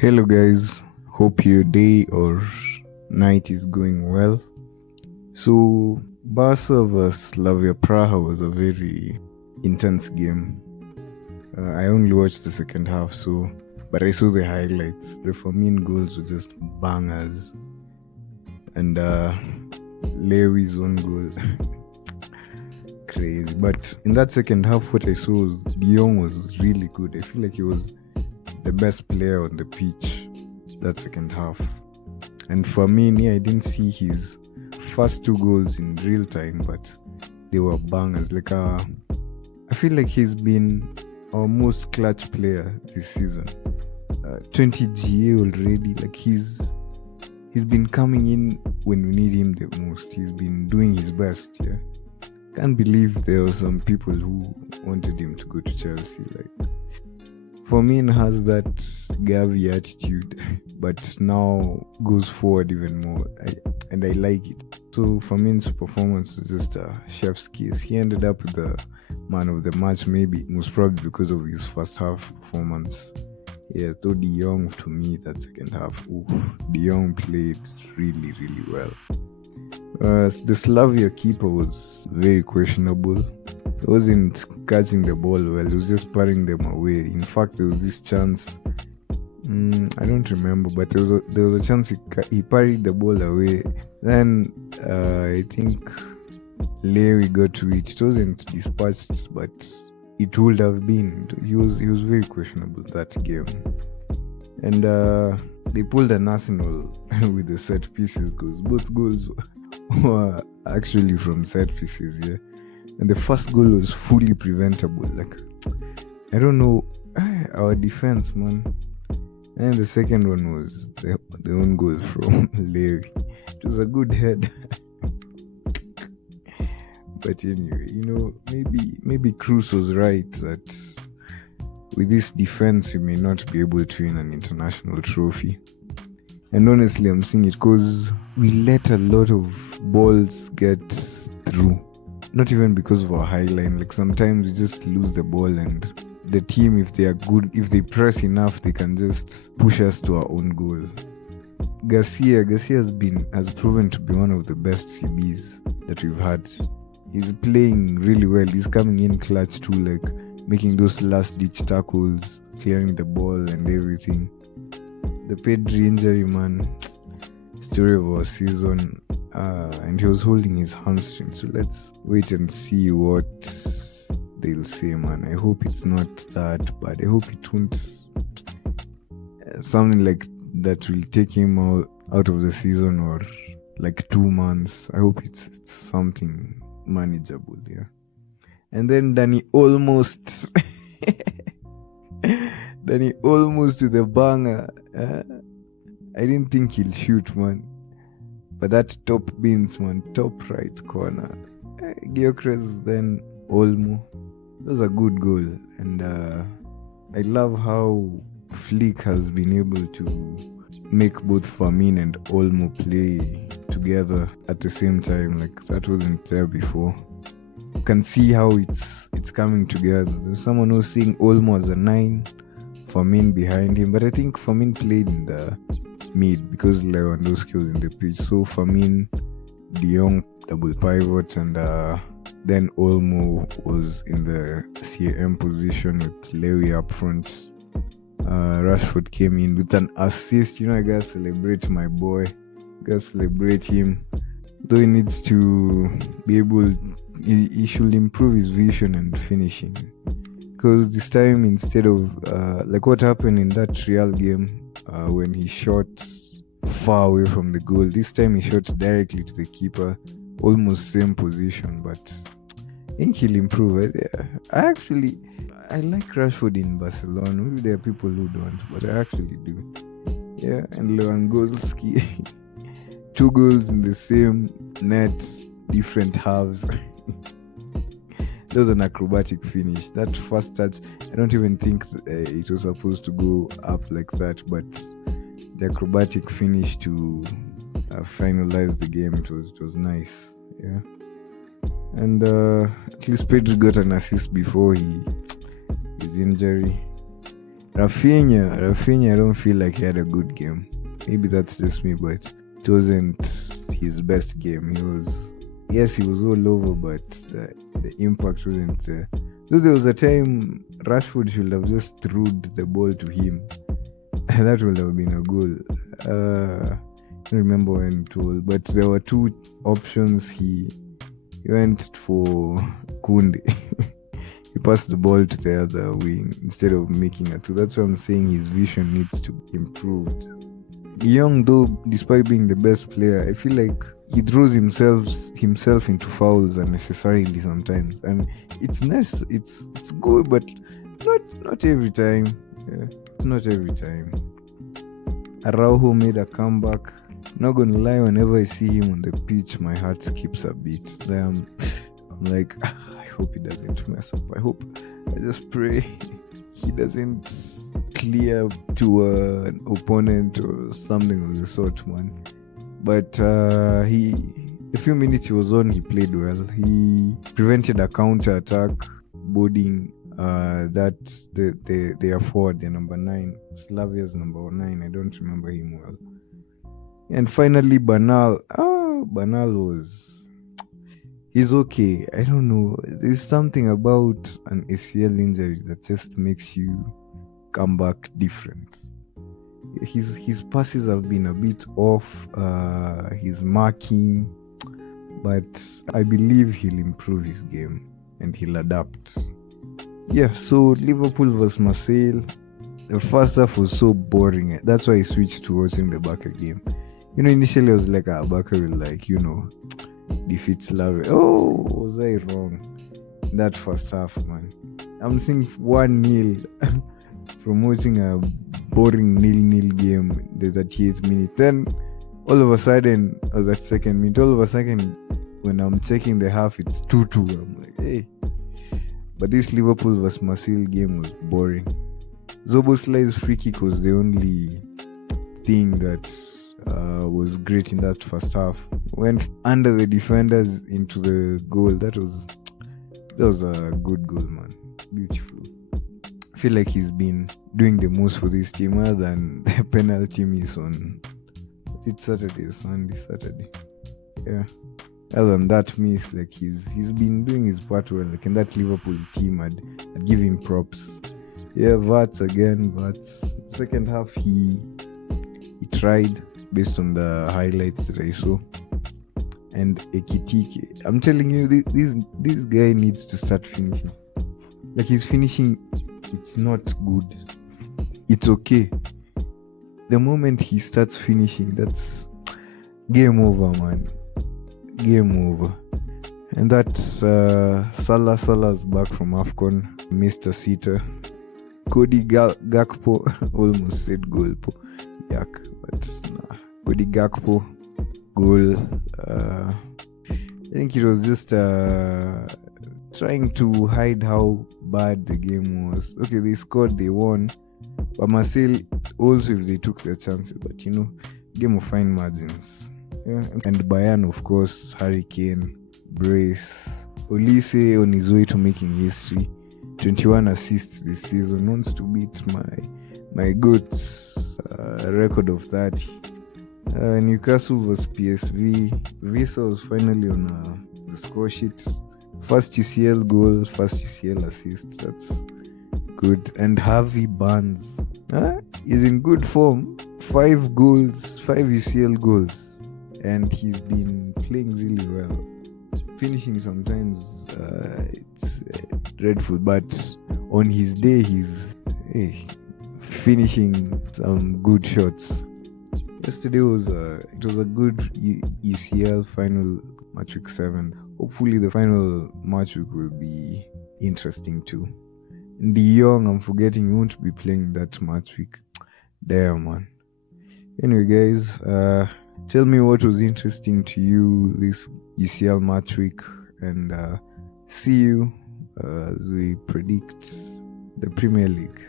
Hello, guys. Hope your day or night is going well. So, Barca vs Slavia Praha was a very intense game. I only watched the second half, but I saw the highlights. The Fermin goals were just bangers, and Lewy's own goal, crazy. But in that second half, what I saw was De Jong was really good. I feel like he was the best player on the pitch that second half. And for me, I didn't see his first two goals in real time, but they were bangers. I feel like he's been our most clutch player this season. 20 GA already. He's been coming in when we need him the most. He's been doing his best. Yeah, can't believe there were some people who wanted him to go to Chelsea. Fermin has that Gavi attitude, but now goes forward even more, and I like it. So Fermin's performance was just a chef's kiss. He ended up the man of the match, maybe most probably because of his first half performance. Yeah, though De Jong, to me, that second half, De Jong played really, really well. The Slavia keeper was very questionable. He wasn't catching the ball well. He was just patting them away. In fact, there was this chance. I don't remember, but there was a chance he parried the ball away. Then I think Lewy got to it. It wasn't dispatched, but it would have been. He was very questionable that game. And they pulled an Arsenal with the set pieces because both goals were actually from set pieces. Yeah. And the first goal was fully preventable. I don't know, our defense, man. And the second one was the own goal from Lewy. It was a good head. But anyway, maybe Cruz was right that with this defense, we may not be able to win an international trophy. And honestly, I'm seeing it because we let a lot of balls get through. Not even because of our high line. Sometimes we just lose the ball, and the team, if they are good, if they press enough, they can just push us to our own goal. Garcia has proven to be one of the best CBs that we've had. He's playing really well. He's coming in clutch too, making those last ditch tackles, clearing the ball and everything. The Pedri injury, man, story of our season. And he was holding his hamstring, so let's wait and see what they'll say, man. I hope it's not that bad. I hope it won't something like that will take him out of the season, or 2 months. I hope it's something manageable. Yeah. And then Danny almost to the banger. I didn't think he'll shoot, man. But that top bins, man, top right corner. Gyökeres, then Olmo. That was a good goal. And I love how Flick has been able to make both Fermin and Olmo play together at the same time. That wasn't there before. You can see how it's coming together. There's someone who's seeing Olmo as a 9, Fermin behind him. But I think Fermin played in the mid because Lewandowski was in the pitch. So Fermin, De Jong double pivot, and then Olmo was in the CAM position with Lewy up front. Rashford came in with an assist. I gotta celebrate my boy. Gotta celebrate him. Though he needs to be able, he should improve his vision and finishing. Because this time, instead of what happened in that Real game, when he shot far away from the goal, this time he shot directly to the keeper, almost same position. But I think he'll improve. I like Rashford in Barcelona. Maybe there are people who don't, but I actually do. Yeah, and Lewandowski, 2 goals in the same net, different halves. That was an acrobatic finish. That first touch, I don't even think it was supposed to go up like that, but the acrobatic finish to finalize the game, it was nice. Yeah. And at least Pedri got an assist before his injury. Rafinha, I don't feel like he had a good game. Maybe that's just me, but it wasn't his best game. He was all over, but the impact wasn't there. So there was a time Rashford should have just threw the ball to him. That would have been a goal. I don't remember when it was, but there were two options. He went for Kunde. He passed the ball to the other wing instead of making a two. That's why I'm saying his vision needs to be improved. Young, though, despite being the best player, I feel like he throws himself into fouls unnecessarily sometimes. I mean, it's nice, it's good, but not every time. Yeah, not every time. Araujo made a comeback. Not gonna lie, whenever I see him on the pitch, my heart skips a bit. I'm like, I hope he doesn't mess up. I just pray he doesn't clear to an opponent or something of the sort, man. But a few minutes he was on, he played well. He prevented a counter attack, boarding that their forward, their number 9, Slavia's number 9. I don't remember him well. And finally, Bernal he's okay. I don't know. There's something about an ACL injury that just makes you come back different. His passes have been a bit off. His marking, but I believe he'll improve his game and he'll adapt. Yeah. So Liverpool vs Marseille. The first half was so boring. That's why I switched to watching the Barca game. Initially I was like, Barca will defeat Slavia. Oh, was I wrong? That first half, man. I'm seeing 1-0 from watching a boring 0-0 game the 38th minute. Then all of a sudden, I was at second minute. All of a sudden, when I'm checking the half, it's 2-2. I'm like, hey. But this Liverpool vs Marseille game was boring. Szoboszlai's free kick was the only thing that was great in that first half. Went under the defenders into the goal. That was a good goal, man. Beautiful. I feel like he's been doing the most for this team other than the penalty miss on Saturday or Saturday. Yeah. Other than that miss, like he's been doing his part well. Like in that Liverpool team, I'd give him props. Yeah, Vats again. Second half he tried based on the highlights that I saw. And Ekitike, I'm telling you, this guy needs to start finishing. Like his finishing, it's not good. It's okay. The moment he starts finishing, that's game over, man. Game over. And that's Salah's back from AFCON, Mr. Sitter. Cody Gakpo, almost said Golpo. Yak, but nah. Cody Gakpo, goal. I think it was just trying to hide how bad the game was. Okay, they scored, they won. But Marseille, also if they took their chances, but game of fine margins. Yeah. And Bayern, of course, Harry Kane, brace. Olise on his way to making history. 21 assists this season, wants to beat my GOAT's record of 30. Newcastle vs PSV. Wissa was finally on the score sheets. First UCL goal, first UCL assist. That's good. And Harvey Barnes is in good form. 5 goals, 5 UCL goals. And he's been playing really well. Finishing sometimes it's dreadful, but on his day he's finishing some good shots. Yesterday was a good UCL final, matchweek 7. Hopefully the final matchweek will be interesting too. De Jong, I'm forgetting, he won't be playing that matchweek. Damn, man. Anyway, guys, tell me what was interesting to you this UCL matchweek, and see you as we predict the Premier League.